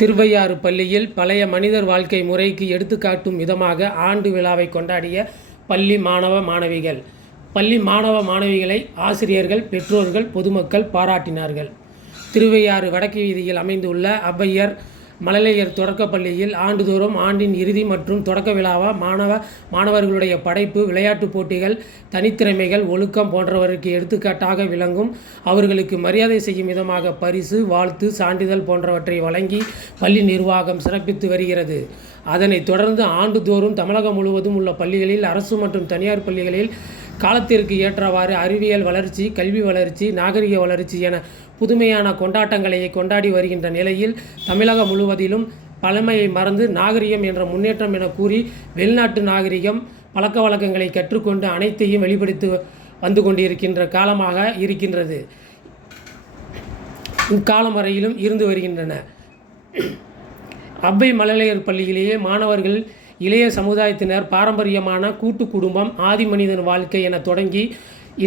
திருவையாறு பள்ளியில் பழைய மனிதர் வாழ்க்கை முறைக்கு எடுத்துக்காட்டும் விதமாக ஆண்டு விழாவை கொண்டாடிய பள்ளி மாணவ மாணவிகள். பள்ளி மாணவ மாணவிகளை ஆசிரியர்கள், பெற்றோர்கள், பொதுமக்கள் பாராட்டினார்கள். திருவையாறு வடக்கு வீதியில் அமைந்துள்ள ஔவையார் மழலையர் தொடக்கப்பள்ளியில் ஆண்டுதோறும் ஆண்டின் இறுதி மற்றும் தொடக்க விழாவா மாணவர்களுடைய படைப்பு, விளையாட்டுப் போட்டிகள், தனித்திறமைகள், ஒழுக்கம் போன்றவருக்கு எடுத்துக்காட்டாக விளங்கும். அவர்களுக்கு மரியாதை செய்யும் விதமாக பரிசு, வாழ்த்து, சான்றிதழ் போன்றவற்றை வழங்கி பள்ளி நிர்வாகம் சிறப்பித்து வருகிறது. அதனைத் தொடர்ந்து ஆண்டுதோறும் தமிழகம் முழுவதும் உள்ள பள்ளிகளில், அரசு மற்றும் தனியார் பள்ளிகளில் காலத்திற்கு ஏற்றவாறு அறிவியல் வளர்ச்சி, கல்வி வளர்ச்சி, நாகரிக வளர்ச்சி என புதுமையான கொண்டாட்டங்களை கொண்டாடி வருகின்ற நிலையில், தமிழகம் முழுவதிலும் பழமையை மறந்து நாகரிகம் என்ற முன்னேற்றம் என கூறி வெளிநாட்டு நாகரிகம், பழக்க வழக்கங்களை கற்றுக்கொண்டு அனைத்தையும் வெளிப்படுத்தி வந்து கொண்டிருக்கின்ற காலமாக இருக்கின்றது. இக்காலம் வரையிலும் இருந்து வருகின்றன. ஔவை மழலையர் பள்ளியிலேயே மாணவர்கள் இளைய சமுதாயத்தினர் பாரம்பரியமான கூட்டு குடும்பம், ஆதி மனிதன் வாழ்க்கை என தொடங்கி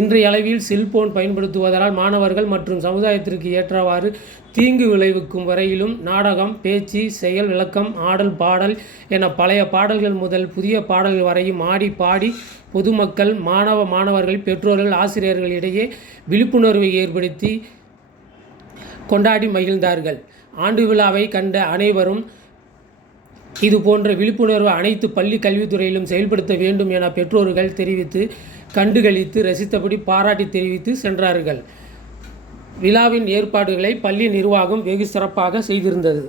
இன்றைய அளவில் செல்போன் பயன்படுத்துவதால் மாணவர்கள் மற்றும் சமுதாயத்திற்கு ஏற்றவாறு தீங்கு விளைவிக்கும் வரையிலும் நாடகம், பேச்சு, செயல் விளக்கம், ஆடல், பாடல் என பழைய பாடல்கள் முதல் புதிய பாடல்கள் வரையும் ஆடி பாடி பொதுமக்கள், மாணவர்கள், பெற்றோர்கள், ஆசிரியர்களிடையே விழிப்புணர்வை ஏற்படுத்தி கொண்டாடி மகிழ்ந்தார்கள். ஆண்டு விழாவை கண்ட அனைவரும் இது போன்ற விழிப்புணர்வு அனைத்து பள்ளி கல்வித்துறையிலும் செயல்படுத்த வேண்டும் என பெற்றோர்கள் தெரிவித்து, கண்டுகளித்து, ரசித்தபடி பாராட்டி தெரிவித்து சென்றார்கள். விழாவின் ஏற்பாடுகளை பள்ளி நிர்வாகம் வெகு சிறப்பாக செய்திருந்தது.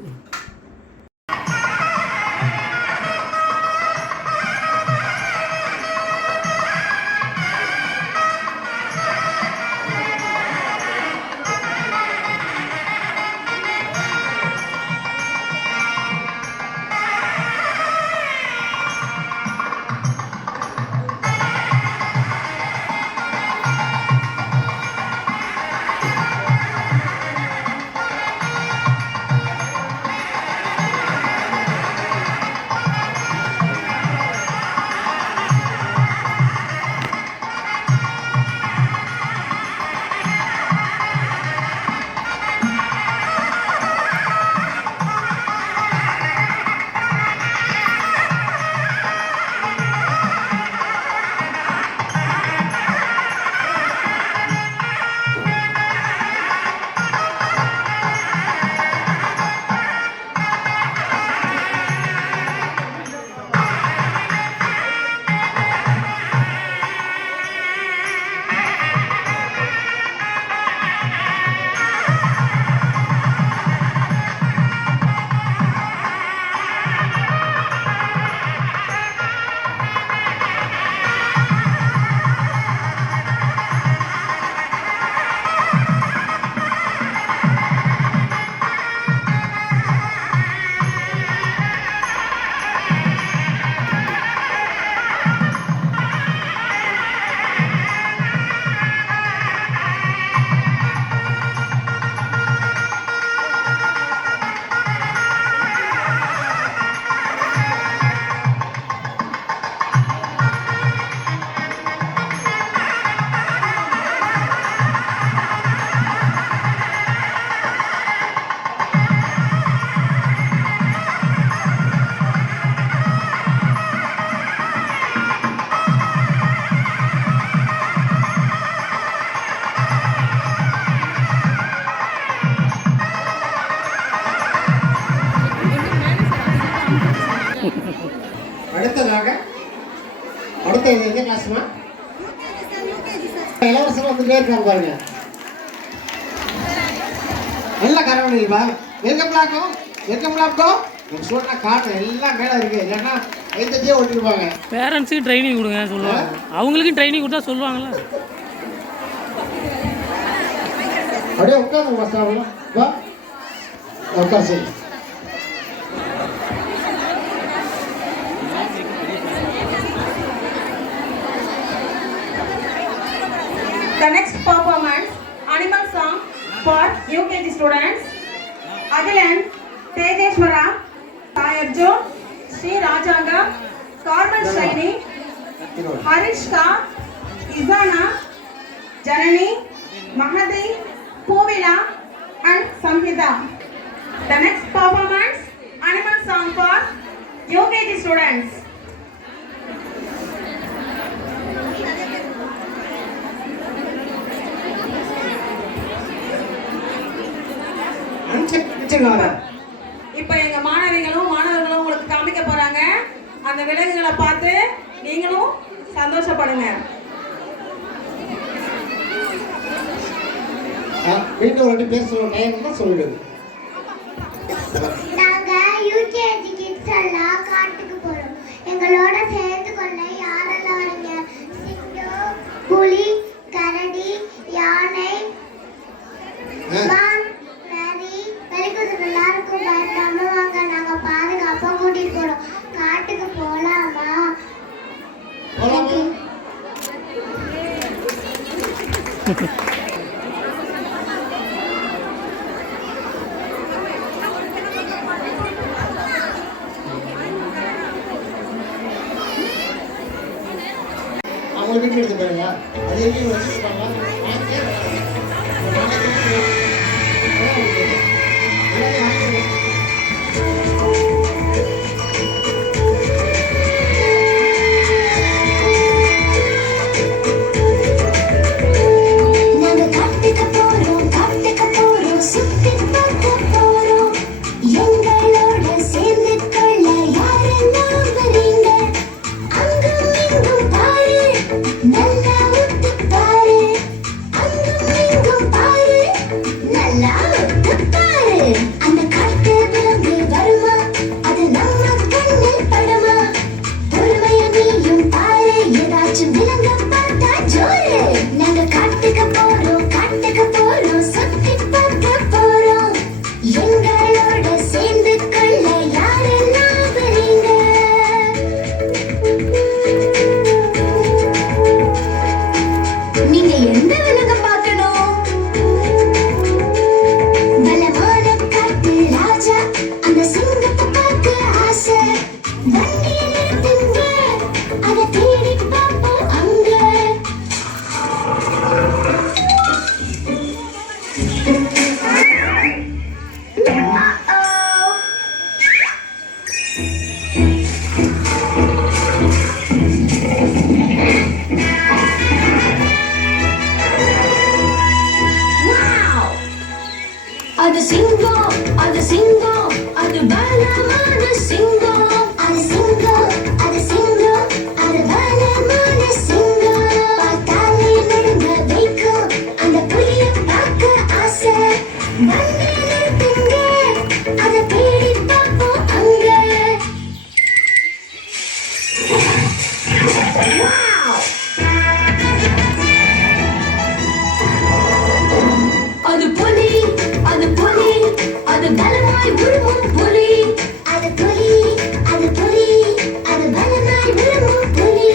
அடுத்த எந்த கிளாஸ்மா? இலவசம் வந்துட்டே இருக்காங்க பாருங்க. நல்ல கரவணிப்பா. வெல்கம் பிளாக்கோ சொல்ற காட்டு எல்லாம் மேலே இருக்கு. இல்லைன்னா கைத்தட்டியே ஓட்டிருப்பாங்க. பேரண்ட்ஸுக்கு ட்ரைனிங் கொடுங்க சொல்லுவாங்க. அவங்களுக்கும் ட்ரைனிங் கொடுத்தா சொல்லுவாங்களா? அப்படியே உட்காந்து மஸ்தாவெல்லாம் வா உட்கார். சரி, the next performance, animal song for UKG students. Agilan, Tejeshwara, Tayarjo, Sri Rajanga, Carmen Shaini, Harishka, Izana, Janani, Mahadi, Povila and Samhita. The next performance, animal song for UKG students. அனுப்பிச்சிருக்காங்க. இப்போ எங்க மாணவர்களும் உங்களுக்கு காமிக்க போறாங்க. அந்த விலங்குகளை பார்த்து நீங்களும் சந்தோஷப்படுங்க. வீட்டில் ஒரு பேர் சொல்ல டைம் தான் சொல்லிடுது. நாங்க யூகேஜி கிட்ஸ் எல்லாம் காட்டுக்கு போறோம். எங்களோட சேர்ந்து கொள்ள யாரெல்லாம் வரீங்க? சிங்கம், புலி, கரடி, யானை, மான், நரி, வெறிக்குதிரை எல்லாருக்கும் பயப்படாம வாங்க. நாங்க பாதுகாப்பா கூட்டிட்டு போறோம். காட்டுக்கு போலாமா? அவங்க வீட்டு எடுத்து போறீங்க அதே வச்சுருப்பாங்க. நாங்க காட்டுக்கு போறோம், சுத்தி பார்க்க போறோம். எங்களோட சேர்ந்து கொள்ள யாரெல்லாம் வரீங்க? அங்கும் இங்கும் பாரு, நல்லா உத்து பாரு. அங்கும் இங்கும் பாரு, நல்லா உத்து பாரு. அந்த காட்டு விலங்கு வருமா? அது நம்ம கண்ணில் படுமா? பொறுமையா நீயும் பாரு, ஏதாச்சும் விலங்க பார்த்தா ஜோரு. நாங்க காட்டுக்கு போறோம், சுத்தி பார்க்க போறோம். எங்களோட சேர்ந்து கொள்ள யாரெல்லாம் வரீங்க? நீங்க எந்த விலங்க பார்க்கணும்? பலமான காட்டு ராஜா, அந்த சிங்கத்தை பார்க்க ஆசை. வண்டியை நிறுத்துங்க, அதை தேடி பார்ப்போம் அங்க. அது சிங்கம், அது பலமான சிங்கம். அது பலமான சிங்கம். பார்த்தாலே நடுங்க வைக்கும், அந்த புலியை பார்க்க ஆசை. வண்டியை நிறுத்துங்க, அதை தேடி பார்ப்போம் அங்க. அது புலி, அது பலமாய் உருமும் புலி. அது பலமாய் உருமும் புலி.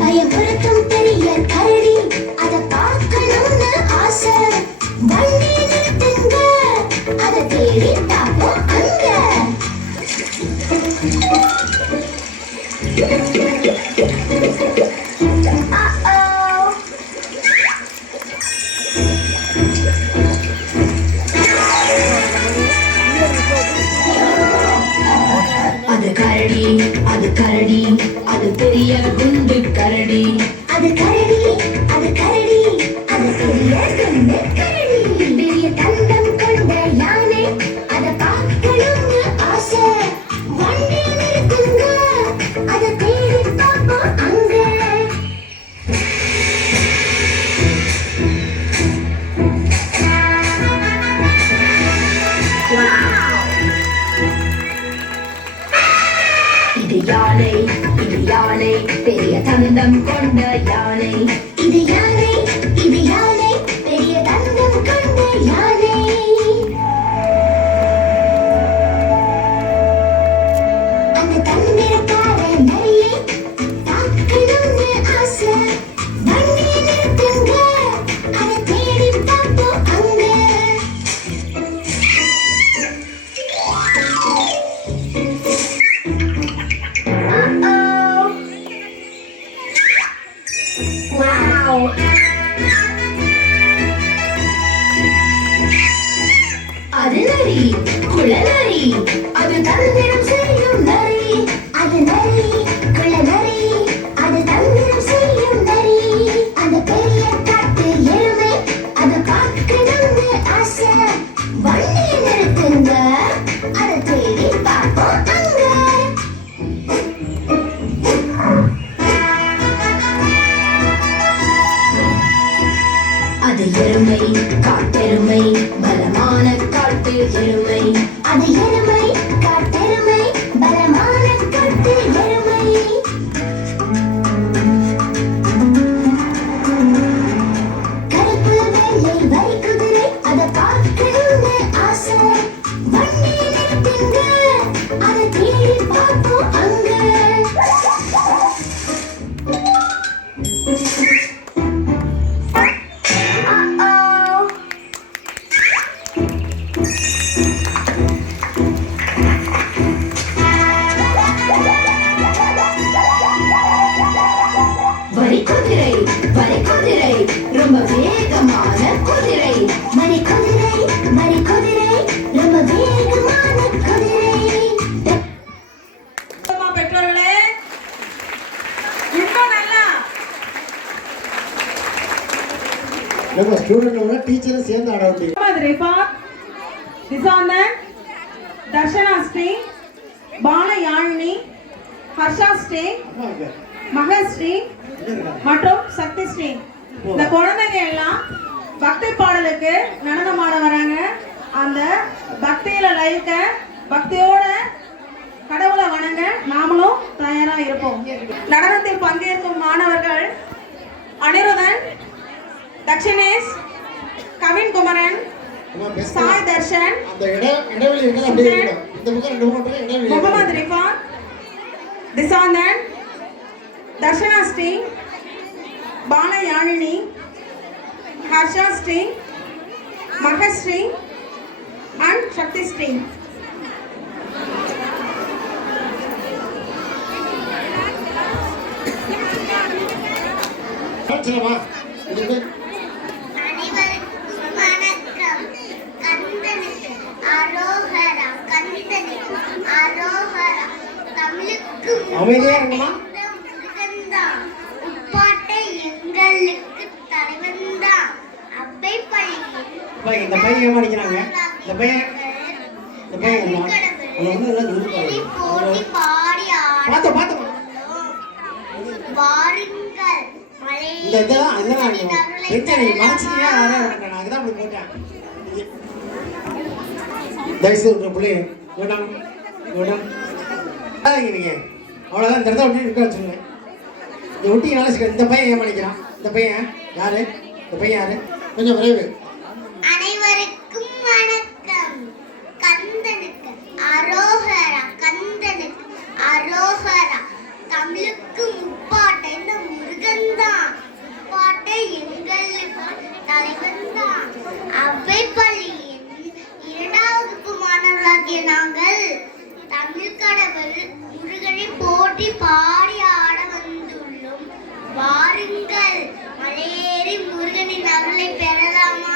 பயமுறுத்தும் பெரிய கரடி, அதை பார்க்கணும்னு ஆசை. வண்டியை நிறுத்துங்க, அதை தேடி பார்ப்போம் அங்க. அது கரடி, அது பெரிய குண்டு கரடி. அது கரடி, அது பெரிய குண்டு கரடி. பெரிய தந்தம் கொண்ட யானை, அதை பார்க்கணும்னு ஆசை. வண்டியை நிறுத்துங்க, அதை தேடி பார்ப்போம் அங்க. இது யானை, பெரிய தந்தம் கொண்ட யானை. இது யானை, பெரிய தந்தம் கொண்ட யானை. அந்த தந்திரக்கார நரியை பார்க்கணும்னு ஆசை. வண்டியை நிறுத்துங்க, அதை தேடி பார்ப்போம் அங்க. Wow! தந்திரம் செய்யும் நரி, அது நரி, குள்ள நரி, அது தந்திரம் செய்யும் நரி. அந்த பெரிய காட்டு எருமை, அது பார்க்கணும்னு ஆசை. வண்டியை நிறுத்துங்க, அதை தேடி பார்ப்போம் அங்க. அது எருமை, காட்டெருமை, பலமான காட்டு எருமை. அது எருமை, காட்டெருமை, பலமான காட்டு எருமை. கருப்பு வெள்ளை வரி குதிரை, அதை பார்க்கணும்னு ஆசை. வண்டியை நிறுத்துங்க, அதை தேடி பார்ப்போம் அங்க. வரி குதிரை, வரி குதிரை, ரொம்ப வேகமான குதிரை. வரி குதிரை, வரி குதிரை, ரொம்ப வேகமான குதிரை. பெற்றோர்களே இன்னும் நல்லா நம்ம ஸ்டூடெண்டோட டீச்சரும் சேர்ந்து ஆட விட்டீங்க. முகமது ரிஃபாத், திசாந்தன், தர்ஷனா ஸ்ரீ, பாலயாழினி, ஹர்ஷா ஸ்ரீ, மகஸ்ரீ மற்றும் சக்தி ஸ்ரீ. இந்த குழந்தைங்க எல்லாம் பக்தி பாடலுக்கு நடனம் ஆட வராங்க. அந்த பக்தியில லயிக்க, பக்தியோட கடவுளை வணங்க நாமளும் தயாரா இருப்போம். நடனத்தில் பங்கேற்கும் மாணவர்கள் அனிருதன், தக்ஷினேஷ், கவின் குமரன், சாய் தர்ஷன், அந்த இடைவெளி இருக்கிறது அப்படியே இருக்கணும். இந்த பக்கம் ரெண்டு பக்கம் இடைவெளி. முகமது ரிஃபாத், திசாந்தன், தர்ஷனா ஸ்ரீ, பாலயாழினி, ஹர்ஷா ஸ்ரீ, மகஸ்ரீ அண்ட் சக்தி ஸ்ரீ. சரிம்மா, இதுக்கு அனைவருக்கும் வணக்கம். கந்தனுக்கு அரோகரா, கந்தனுக்கு அரோகரா. தமிழுக்கு அமைதியா இருங்கம்மா. முருகன்தான், உப்பாட்டை எங்களுக்கு தலைவன்தான். அப்பை பள்ளியில் இந்த பையன் ஏன் அடிக்கிறாங்க? இந்த பையன் என்ன? அவன் வந்து எல்லாம் நிறுத்து போட்டி பாடி பார்த்து பார்த்து வாருங்கள் இந்த இதெல்லாம் பிரச்சனை மறைச்சிக்கிட்டே நான் அதுதான் அப்படி போட்டேன். தயவுசெய்து விட்டுற பிள்ளைய வேண்டாம் வேண்டாம் நீங்க அவ்வளோதான். இந்த இடத்த விட்டு இருக்க வச்சுருங்க. இந்த விட்டீங்கனால இந்த பையன் ஏன் பண்ணிக்கிறான்? இந்த பையன் யாரு? இந்த பையன் யாரு? கொஞ்சம் விரைவு. அனைவருக்கும் வணக்கம். கந்தனுக்கு அரோகரா, கந்தனுக்கு அரோகரா. தமிழுக்கு முப்பாட்டை இந்த முருகன்தான், முப்பாட்டை எங்களுக்கு தலைவன்தான். அவ்வை பள்ளியின் 2ஆம் வகுப்பு மாணவர்களாகிய நாங்கள் தமிழ் கடவுள் முருகனை போற்றி பாடி ஆட வந்துள்ளோம். வாருங்கள், மலையேறி முருகனின் அருளை பெறலாமா?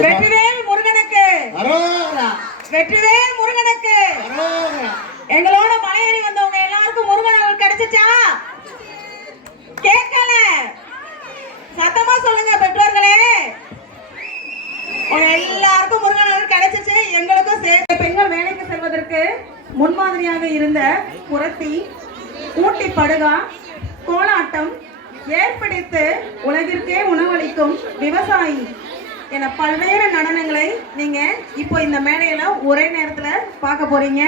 வெற்றிவேல் முருகனுக்கு, அரோகரா வெற்றிவேல் முருகனுக்கு. அரோகரா. எங்களோட மலையேறி வந்தவங்க எல்லாருக்கும் முருகன் அருள் கிடைச்சிச்சா? கேட்கல, சத்தமா சொல்லுங்க பெற்றோர்களே. உங்க எல்லாருக்கும் முருகன் அருள் கிடைச்சிச்சு, எங்களுக்கும் சேர்த்து. பெண்கள் வேலைக்கு செல்வதற்கு முன்மாதிரியாக இருந்த புரத்தி, ஊட்டி படுகா, கோலாட்டம், ஏற்படுத்து உலகிற்கே உணவளிக்கும் விவசாயி என பல்வேறு நடனங்களை நீங்க இப்போ இந்த மேடையில ஒரே நேரத்துல பார்க்க போறீங்க.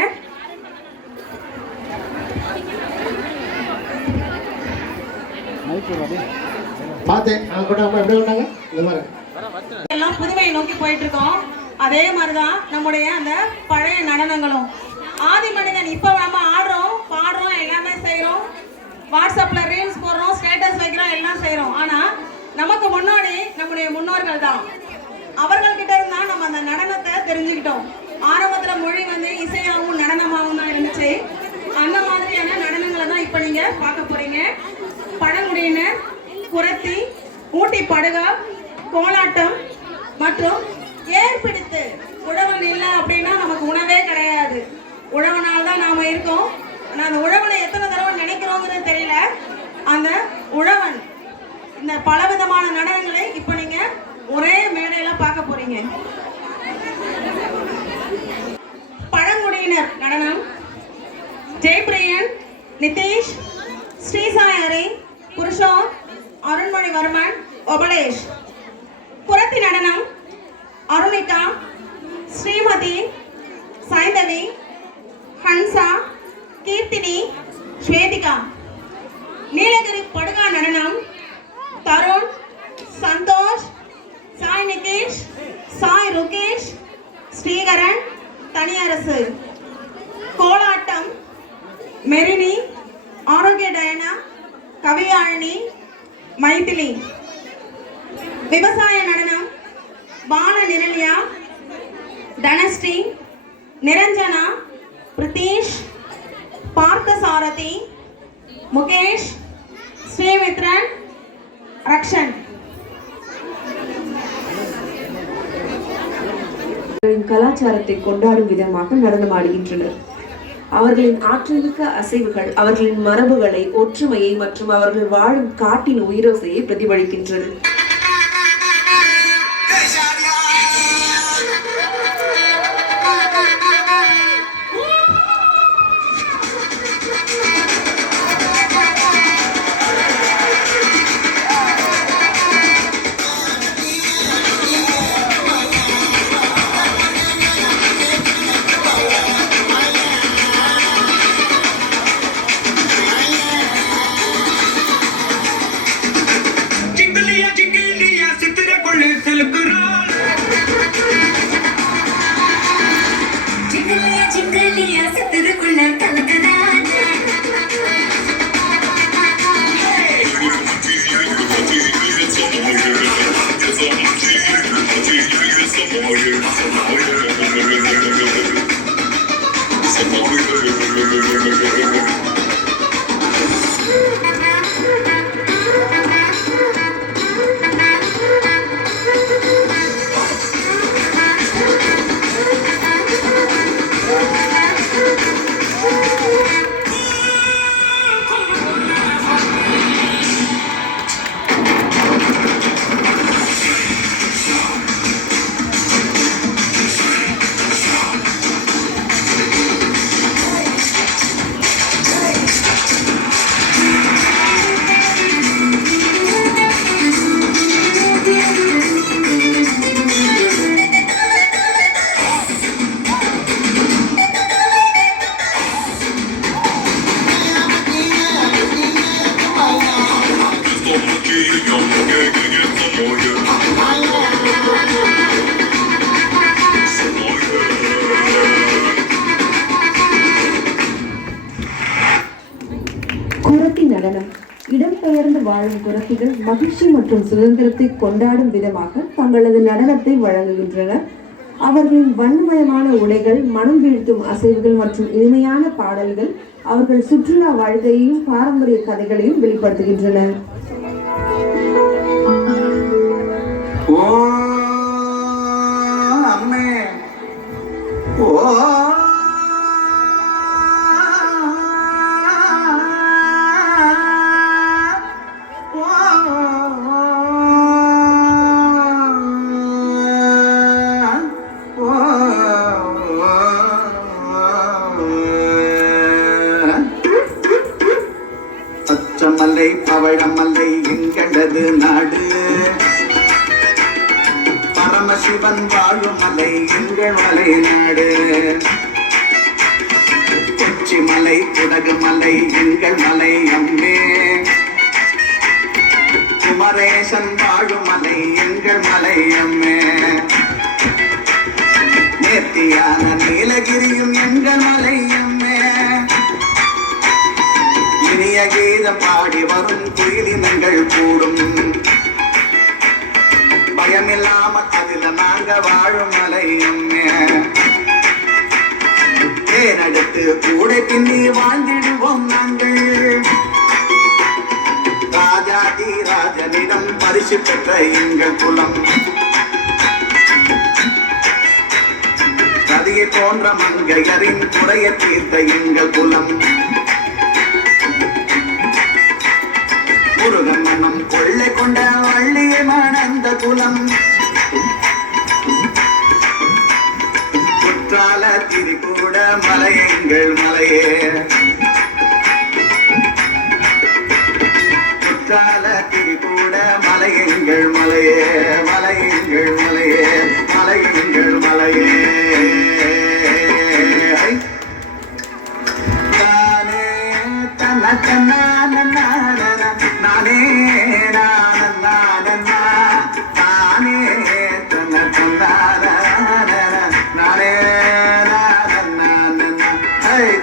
பார்த்தேன் அவங்க கூட அம்மா எப்படி வந்தாங்க இந்த மாதிரி எல்லாம் புதுமையை நோக்கி போயிட்டு இருக்கோம். அதே மாதிரிதான் நம்முடைய அந்த பழைய நடனங்களும். ஆதி மனிதன் இப்ப நம்ம ஆடுறோம், பாடுறோம், எல்லாமே செய்யறோம், வாட்ஸ்அப்ல ரீல்ஸ் போடுறோம், ஸ்டேட்டஸ் வைக்கிறோம், எல்லாம் செய்யறோம். ஆனா நமக்கு முன்னாடி நம்முடைய முன்னோர்கள் தான். அவர்கள்கிட்ட இருந்தா நம்ம அந்த நடனத்தை தெரிஞ்சுக்கிட்டோம். ஆரம்பத்துல மொழி வந்து இசையாகவும் நடனமாகவும் தான் இருந்துச்சு. அந்த மாதிரியான நடனங்களை தான் இப்ப நீங்க பார்க்க போறீங்க. பழங்குடியினர், புரத்தி, ஊட்டி படுகா, கோலாட்டம் மற்றும் ஏற்பிடித்து. உழவன் இல்லை அப்படின்னா நமக்கு உணவே கிடையாது. உழவனால் தான் நாம இருக்கோம். ஆனா அந்த உழவனை எத்தனை தடவை நினைக்கிறோங்கிறது தெரியல. அந்த உழவன் இந்த பலவிதமான நடனங்களை இப்ப நீங்க ஒரே மேடையில பார்க்க போறீங்க. பழங்குடியினர் நடனம். ஜெயபிரியன், நிதேஷ், ஸ்ரீசாயரி, புருஷோத், அருண்மொழிவர்மன், ஒபலேஷ். புரத்தி நடனம். அருணிகா, ஸ்ரீமதி, சைந்தவி, ஹன்சா, கீர்த்தினி, ஸ்வேதிகா. நீலகிரி படுகா நடனம். தருண், சந்தோஷ், சாய் நிகேஷ், சாய் ருகேஷ், ஸ்ரீகரன், தனியரசு. கோலாட்டம். மெரினி, ஆரோக்கிய டயனா, கவியாழினி, மைதிலி. விவசாய நடனம். பால நிரலியா, தனஸ்ரீ, நிரஞ்சனா, பிரிதீஷ், பார்த்தசாரதி, முகேஷ், ஸ்ரீமித்ரன், ரக்ஷன். கலாச்சாரத்தை கொண்டாடும் விதமாக நடனமாடுகின்றனர். அவர்களின் ஆற்றலுக்க அசைவுகள் அவர்களின் மரபுகளை, ஒற்றுமையை மற்றும் அவர்கள் வாழும் காட்டின் உயிரோசையை பிரதிபலிக்கின்றது. நடனம். இடம்பெயர்ந்து வாழும் குரத்திகள் மகிழ்ச்சி மற்றும் சுதந்திரத்தை கொண்டாடும் விதமாக தங்களது நடனத்தை வழங்குகின்றனர். அவர்களின் வண்ணமயமான உடைகள், மனம் வீழ்த்தும் அசைவுகள் மற்றும் இனிமையான பாடல்கள் அவர்கள் சுற்றுலா வாழ்க்கையையும் பாரம்பரிய கதைகளையும் வெளிப்படுத்துகின்றன. பச்சமல்லை பவழமல்லை எங்களது நாடு, பரமசிவன் வாழும் மலை எங்கள் மலை நாடு. கொச்சிமலை குடகு மலை எங்கள் மலை அம்மே, குமரேசன் வாழும் மலை எங்கள் மலை அம்மே. நேர்த்தியான நீலகிரியும் எங்கள் மலை அம்மே. இனிய கீதம் பாடி வரும் குயிலினங்கள் கூடும், பயமில்லாமல் அதில் நாங்க வாழும் மலை அம்மே. தேனெடுத்து கூடை பின்னி வாழ்ந்திடுவோம் நாங்கள், ராஜாதி ராஜனிடம் பரிசு பெற்ற எங்கள் குலம். கதியை போன்ற மங்கையரின் குறைய தீர்த்த எங்கள் குலம். முருகன் மனம் கொள்ளை கொண்ட வள்ளியை மணந்த குலம். குற்றால திரிகூட மலை எங்கள் மலையே, குற்றால திரிகூட மலை எங்கள் மலையே, மலை எங்கள் மலையே, மலை எங்கள் மலையே. தானே தன தன்னா நானே நானே தானே தன தன்னா நானே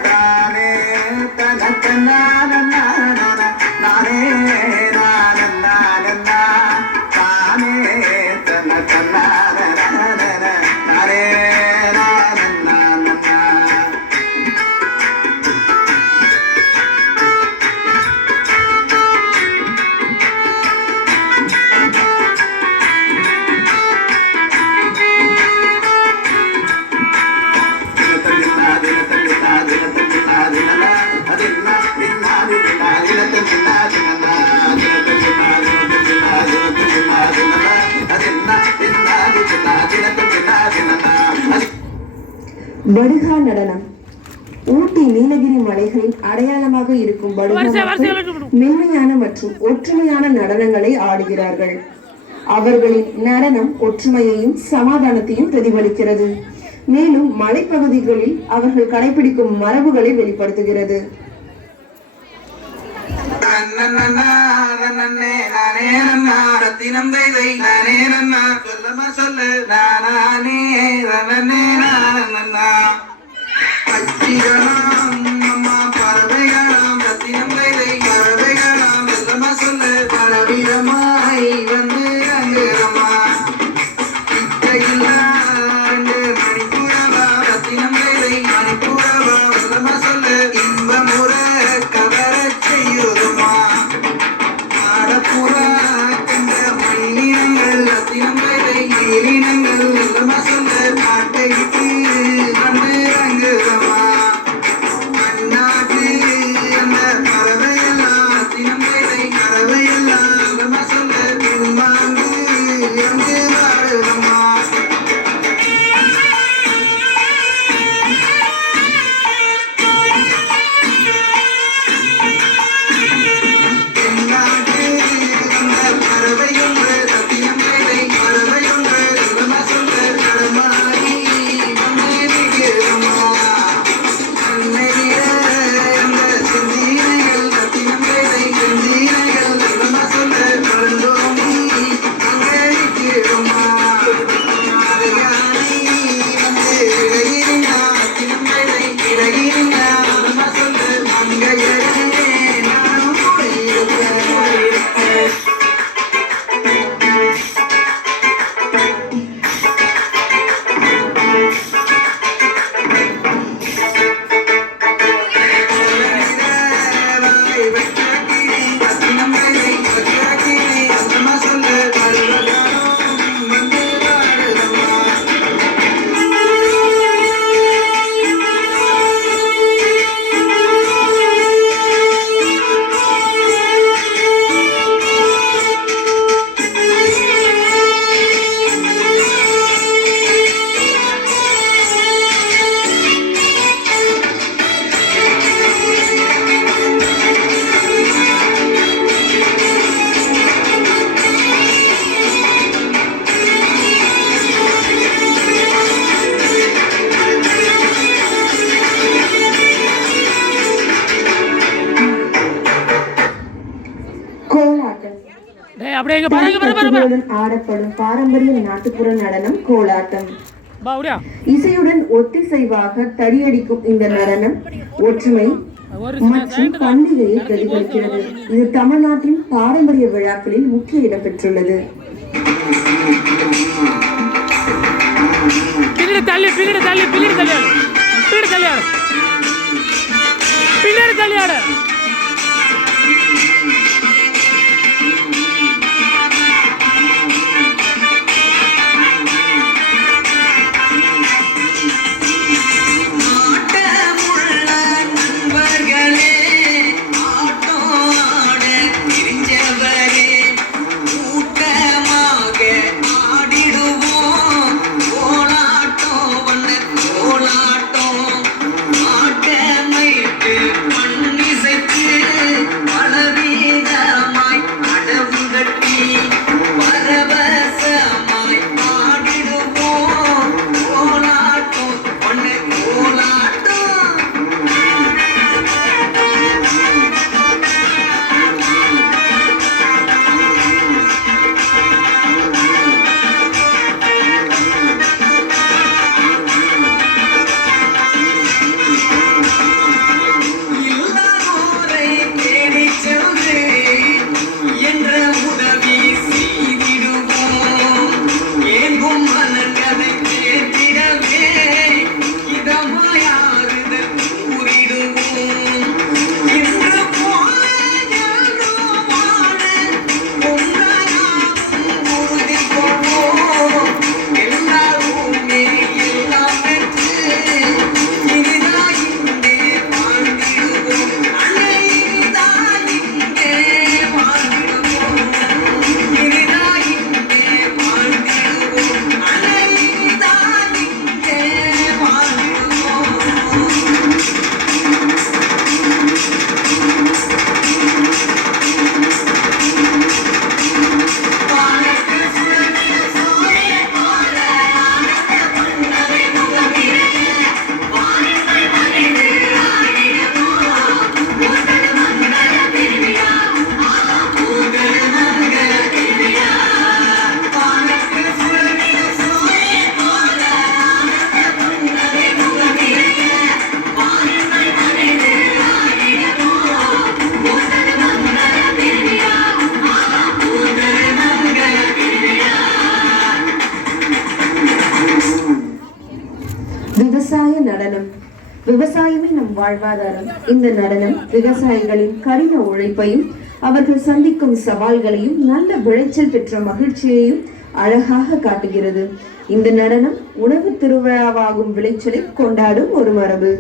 தானே தன தன்னா நானே தானே தன தன்னா நானே. படுகா நடனம். ஊட்டி நீலகிரி மலைகளின் அடையாளமாக இருக்கும் படுகா மென்மையான மற்றும் ஒற்றுமையான நடனங்களை ஆடுகிறார்கள். அவர்களின் நடனம் ஒற்றுமையையும் சமாதானத்தையும் பிரதிபலிக்கிறது, மேலும் மலைப்பகுதிகளில் அவர்கள் கடைபிடிக்கும் மரபுகளை வெளிப்படுத்துகிறது. பலவிதமாய் வந்து அங்குரமா மணிப்புறவா ரத்தினம் மணிப்புறவா சொல்லு இன்பமுற கவர செய்யுதுமா. ஆடப்புறா கண்ட மயிலினங்கள் ரத்தினம் மயிலினங்கள் சொல்லு நாட்டைக்கு வந்து அங்குரமா. அப்படியே இங்க பாருங்க பாருங்க கருவிகளுடன் ஆடப்படும் பாரம்பரிய நாட்டுப்புற நடனம் கோலாட்டம். பா அப்படியா இசையுடன் ஒத்திசைவாக தடியடிக்கும் இந்த நடனம் ஒற்றுமை ஒரு மற்றும் பண்டிகையை பிரதிபலிக்கிறது. இது தமிழ்நாட்டின் பாரம்பரிய விழாக்களில் முக்கிய இடம் பெற்றுள்ளது. பின்னாடி தள்ளி பின்னாடி தள்ளி பின்னாடி தள்ளி ஆடு பின்னாடி தள்ளி ஆடு பின்னாடி தள்ளி ஆடு விவசாய நடனம். விவசாயமே நம் வாழ்வாதாரம். இந்த நடனம் விவசாயிகளின் கடின உழைப்பையும் அவர்கள் சந்திக்கும் சவால்களையும் நல்ல விளைச்சல் பெற்ற மகிழ்ச்சியையும் அழகாக காட்டுகிறது. இந்த நடனம் உணவு திருவிழாவாகும் விளைச்சலை கொண்டாடும் ஒரு மரபு.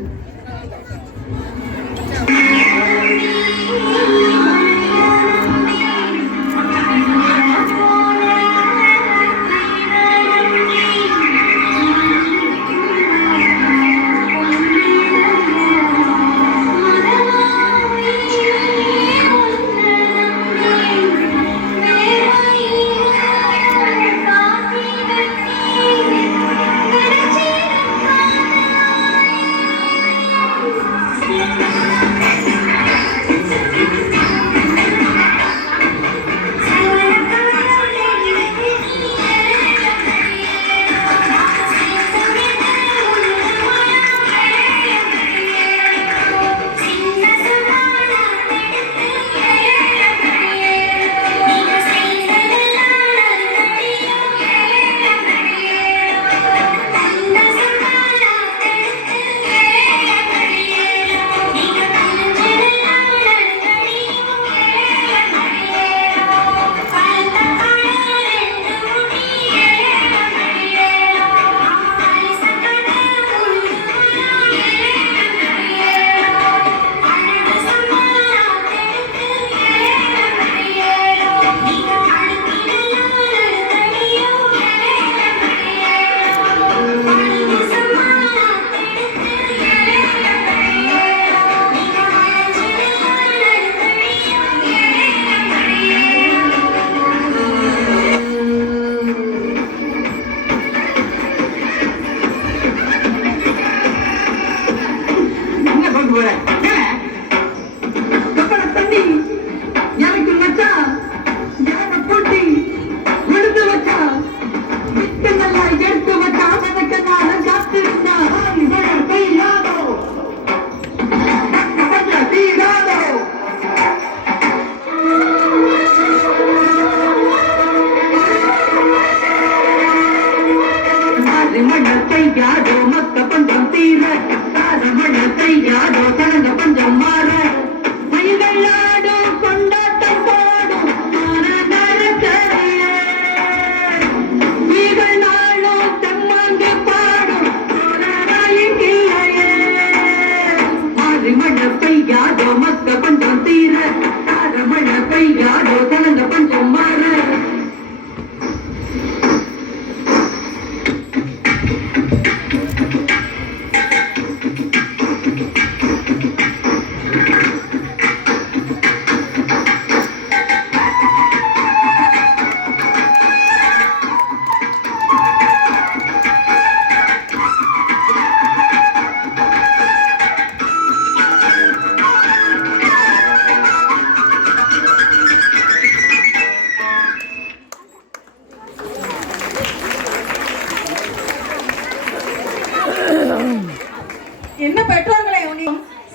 என்ன பெற்றோர்களை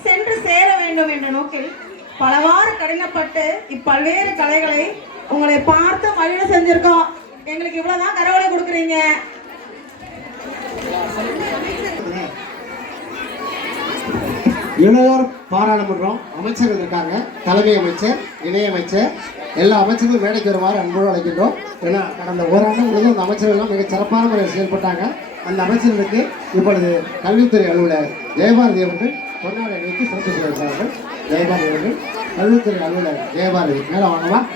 சென்று சேர வேண்டும் என்ற நோக்கில் பலவாறு கடினப்பட்டு இப்பல்வேறு கலைகளை உங்களை பார்த்து மகிழ செஞ்சிருக்கோம். எங்களுக்கு இவ்வளவுதான் கரவலை கொடுக்குறீங்க. இளையோர் பாராளுமன்றம் அமைச்சர்கள் இருக்காங்க. தலைமை அமைச்சர், இணையமைச்சர், எல்லா அமைச்சர்களும் மேடைக்கு வருமாறு அன்போடு அழைக்கின்றோம். ஏன்னா கடந்த ஓராண்டு முழுவதும் அந்த அமைச்சர்கள்லாம் மிக சிறப்பான முறையில் செயல்பட்டாங்க. அந்த அமைச்சர்களுக்கு இப்பொழுது கல்வித்துறை அலுவலர் ஜெயபாரதி அவர்கள் பொன்னாடை வைத்து சிறப்பு செய்கிறார்கள். ஜெயபாரதி அவர்கள், கல்வித்துறை அலுவலர் ஜெயபாரதி மேலே வாங்கலாம்.